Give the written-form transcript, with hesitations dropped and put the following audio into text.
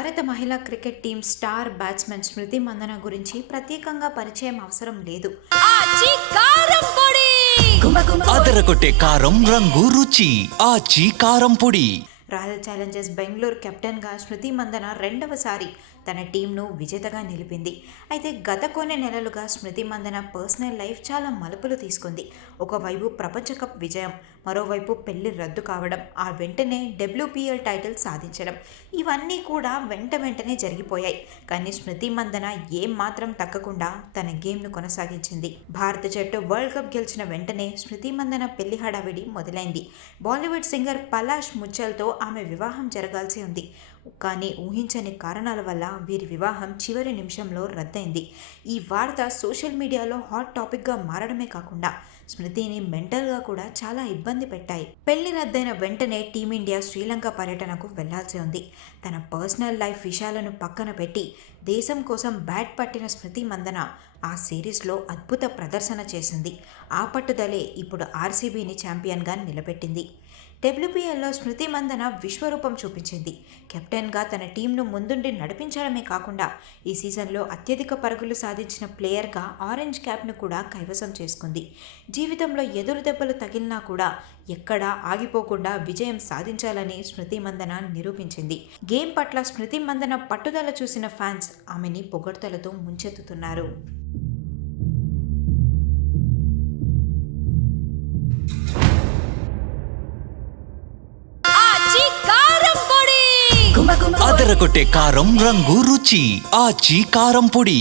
భారత మహిళా cricket team star batsmen స్మృతి మందన గురించి ప్రత్యేకంగా పరిచయం అవసరం లేదు. అదరగొట్టే కారం రంగు రుచి ఆచి కారం పొడి. రాయల్ ఛాలెంజర్స్ బెంగళూరు కెప్టెన్గా స్మృతి మందన రెండవసారి తన టీంను విజేతగా నిలిపింది. అయితే గత కొన్ని నెలలుగా స్మృతి మందన పర్సనల్ లైఫ్ చాలా మలుపులు తీసుకుంది. ఒకవైపు ప్రపంచ కప్ విజయం, మరోవైపు పెళ్లి రద్దు కావడం, ఆ వెంటనే WPL టైటిల్ సాధించడం, ఇవన్నీ కూడా వెంటనే జరిగిపోయాయి. కానీ స్మృతి మందన ఏం మాత్రం తగ్గకుండా తన గేమ్ను కొనసాగించింది. భారత జట్టు వరల్డ్ కప్ గెలిచిన వెంటనే స్మృతి మందన పెళ్లి హడావిడి మొదలైంది. బాలీవుడ్ సింగర్ పలాష్ ముచ్చల్తో ఆమె వివాహం జరగాల్సి ఉంది. కానీ ఊహించని కారణాల వల్ల వీరి వివాహం చివరి నిమిషంలో రద్దయింది. ఈ వార్త సోషల్ మీడియాలో హాట్ టాపిక్గా మారడమే కాకుండా స్మృతిని మెంటల్గా కూడా చాలా ఇబ్బంది పెట్టాయి. పెళ్లి రద్దయిన వెంటనే టీమిండియా శ్రీలంక పర్యటనకు వెళ్లాల్సి ఉంది. తన పర్సనల్ లైఫ్ విషయాలను పక్కన పెట్టి దేశం కోసం బ్యాట్ పట్టిన స్మృతి మందన ఆ సిరీస్లో అద్భుత ప్రదర్శన చేసింది. ఆ పట్టుదలే ఇప్పుడు RCBని ఛాంపియన్గా నిలబెట్టింది. WPLలో స్మృతి మందన విశ్వరూపం చూపించింది. కెప్టెన్గా తన టీంను ముందుండి నడిపించడమే కాకుండా ఈ సీజన్లో అత్యధిక పరుగులు సాధించిన ప్లేయర్గా ఆరెంజ్ క్యాప్ను కూడా కైవసం చేసుకుంది. జీవితంలో ఎదురు దెబ్బలు తగిలినా కూడా ఎక్కడా ఆగిపోకుండా విజయం సాధించాలని స్మృతి మందన నిరూపించింది. గేమ్ పట్ల స్మృతి మందన పట్టుదల చూసిన ఫ్యాన్స్ ఆమెని పొగడ్తలతో ముంచెత్తుతున్నారు. అదరగొట్టే కారం రంగు రుచి ఆచి కారం పొడి.